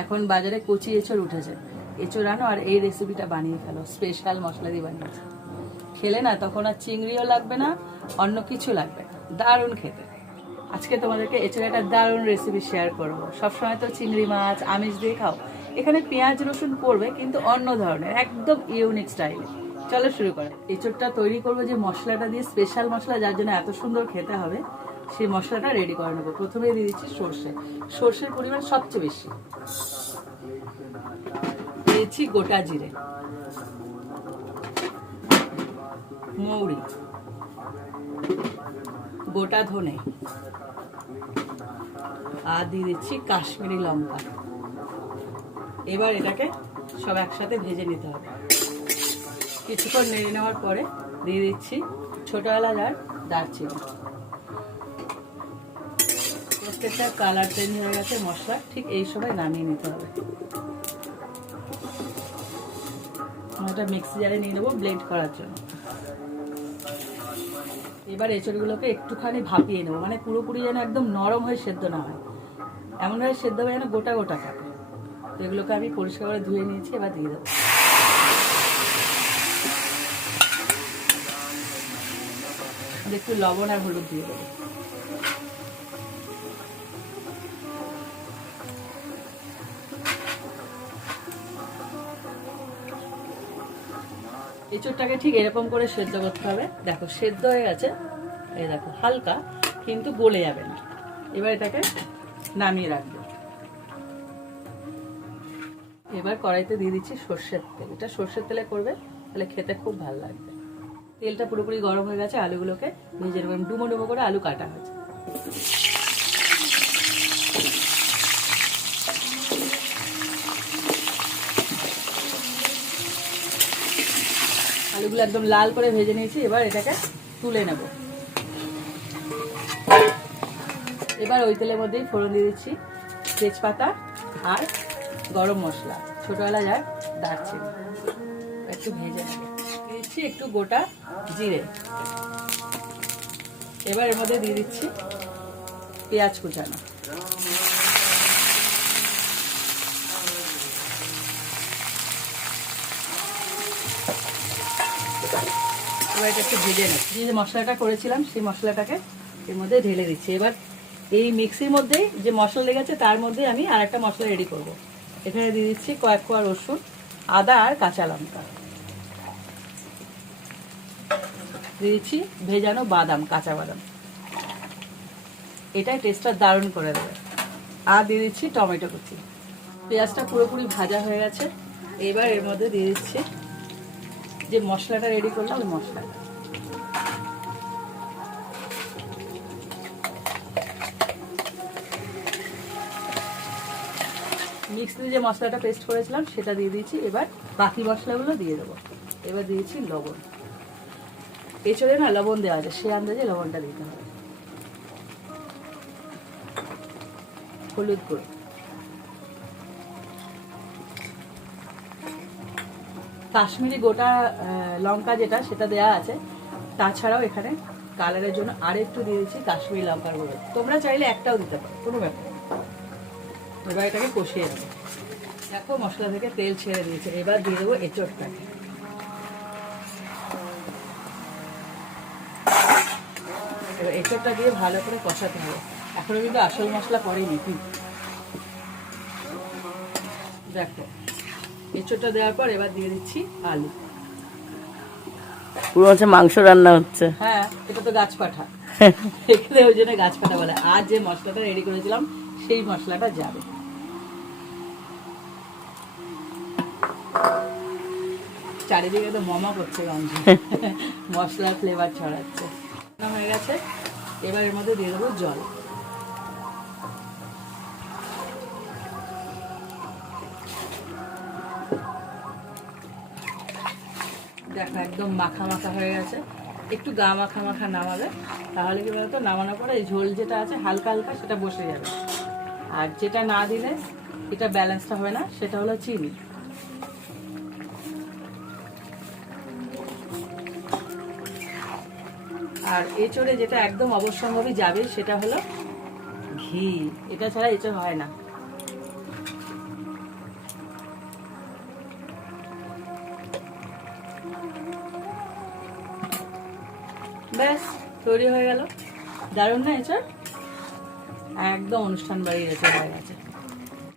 এখন বাজারে কচি এঁচড় উঠেছে, এঁচড় আনো আর এই রেসিপিটা বানিয়ে ফেলো, স্পেশাল মশলা দিয়ে বানিয়েছে। খেলে না তখন আর চিংড়িও লাগবে না, অন্য কিছু লাগবে না, দারুণ খেতে। আজকে তোমাদেরকে এঁচড়ে একটা দারুণ রেসিপি শেয়ার করবো। সবসময় তো চিংড়ি মাছ আমিষ দিয়ে খাও, এখানে পেঁয়াজ রসুন পড়বে কিন্তু অন্য ধরনের, একদম ইউনিক স্টাইলে। চলো শুরু করা। এঁচড়টা তৈরি করবো যে মশলাটা দিয়ে, স্পেশাল মশলা যার জন্য এত সুন্দর খেতে হবে, সেই মশলাটা রেডি করে নেবো। প্রথমে দিয়ে দিচ্ছি সর্ষে, সর্ষের পরিমাণ সবচেয়ে বেশি। দিয়েছি গোটা জিরে, মৌরি, গোটা ধনে, আর দিয়ে দিচ্ছি কাশ্মীরি লঙ্কা। এবার এটাকে সব একসাথে ভেজে নিতে হবে। কিছুক্ষণ নেড়ে নেওয়ার পরে দিয়ে দিচ্ছি ছোট এলাচ আর দারচিনি। প্রত্যেকটা কালার চেঞ্জ হয়ে গেছে মশলা, ঠিক এই সময় নামিয়ে নিতে হবে। এটা মিক্সি জারে নিয়ে নেবো ব্লেন্ড করার জন্য। এবার এঁচড়গুলোকে একটুখানি ভাপিয়ে নেবো, মানে পুরোপুরি যেন একদম নরম হয়ে সেদ্ধ না হয়, এমনভাবে সেদ্ধ হবে যেন গোটা গোটা থাকে। তো এগুলোকে আমি পরিষ্কার করে ধুয়ে নিয়েছি, এবার দিয়ে দেবো। একটু লবণ আর হলুদ দিয়ে দেবো। এঁচড়টাকে ঠিক এরকম করে সেদ্ধ করতে হবে। দেখো সেদ্ধ হয়ে গেছে, এই দেখো হালকা, কিন্তু গলে যাবে না। এবার এটাকে নামিয়ে রাখবো। এবার কড়াইতে দিয়ে দিচ্ছি সর্ষের তেল। এটা সর্ষের তেলে করবে, তাহলে খেতে খুব ভালো লাগবে। তেলটা পুরোপুরি গরম হয়ে গেছে, আলুগুলোকে ভেজে নেবো। ডুমো ডুমো করে আলু কাটা হয়েছে। আলুগুলো একদম লাল করে ভেজে নিয়েছি, এবার এটাকে তুলে নেব। এবার ওই তেলের মধ্যেই ফোড়ন দিয়ে দিচ্ছি তেজপাতা আর গরম মশলা, ছোট এলাচ আর দারচিনি। একটু ভেজে নেব। দিচ্ছি একটু গোটা জিরে। এবার এর মধ্যে দিয়ে দিচ্ছি পেঁয়াজ কুচানো। এবার এটা একটু ভেজে নেব। যে মশলাটা করেছিলাম সেই মশলাটাকে এর মধ্যে ঢেলে দিচ্ছি। এবার এই মিক্সির মধ্যেই যে মশলা লেগেছে তার মধ্যে আমি আর একটা মশলা রেডি করব। এখানে দিয়ে দিচ্ছি কয়েক কোয়া রসুন, আদা আর কাঁচা লঙ্কা। দিয়ে দিচ্ছি ভেজানো বাদাম, কাঁচা বাদাম, এটাই টেস্টটা দারুণ করে দেবে। আর দিয়ে দিচ্ছি টমেটো কুচি। পেঁয়াজটা পুরোপুরি ভাজা হয়ে গেছে। এবার এর মধ্যে দিয়ে দিচ্ছি যে মশলাটা রেডি করলাম, ওই মশলাটা। মিক্সিতে যে মশলাটা পেস্ট করেছিলাম সেটা দিয়ে দিয়েছি। এবার বাকি মশলাগুলো দিয়ে দেবো। এবার দিয়েছি লবণ। এঁচড়ে না লবণ দেওয়া আছে, সে আন্দাজে লবণটা দিতে হবে। হলুদ গুঁড়ো, কাশ্মীরি গোটা লঙ্কা যেটা, সেটা দেওয়া আছে। তাছাড়াও এখানে কালারের জন্য আর একটু দিয়ে দিচ্ছি কাশ্মীরি লঙ্কার গুঁড়ো। তোমরা চাইলে একটাও দিতে পারো, কোনো ব্যাপার। এবার এটাকে কষিয়ে দেবো। দেখো মশলা থেকে তেল ছেড়ে দিয়েছে। এবার দিয়ে দেবো এঁচড়টাকে। এবার এঁচড়টা দিয়ে ভালো করে কষাতে হবে। এখনো কিন্তু আসল মশলা পড়েনি। দেখো এঁচড়টা দেওয়ার পর এবার দিয়ে দিচ্ছি আলু। পুরো হচ্ছে মাংস রান্না হচ্ছে। হ্যাঁ, এটা তো গাছ পাঠা, এখানে ওই জন্য গাছ পাঠা বলে। আর যে মশলাটা রেডি করেছিলাম সেই মশলাটা যাবে। চারিদিকে তো মমা করছে গন্ধ, মশলার ফ্লেভার ছড়াচ্ছে। হয়ে গেছে। এবার এর মধ্যে দিয়ে দেবো জল। দেখো একদম মাখা মাখা হয়ে গেছে। একটু গা মাখা মাখা নামাবে, তাহলে কি বলতো, নামানোর পরে এই ঝোল যেটা আছে হালকা হালকা সেটা বসে যাবে। আর যেটা না দিলে এটা ব্যালেন্সটা হবে না, সেটা হলো চিনি। আর এঁচড়ে যেটা একদম অবশ্যম্ভাবী যাবে সেটা হলো ঘি। এটা ছাড়া এঁচড় হয় না। ব্যাস তৈরি হয়ে গেল। দারুণ না এঁচড়? একদম অনুষ্ঠান বাড়ির এঁচড় হয়ে গেছে।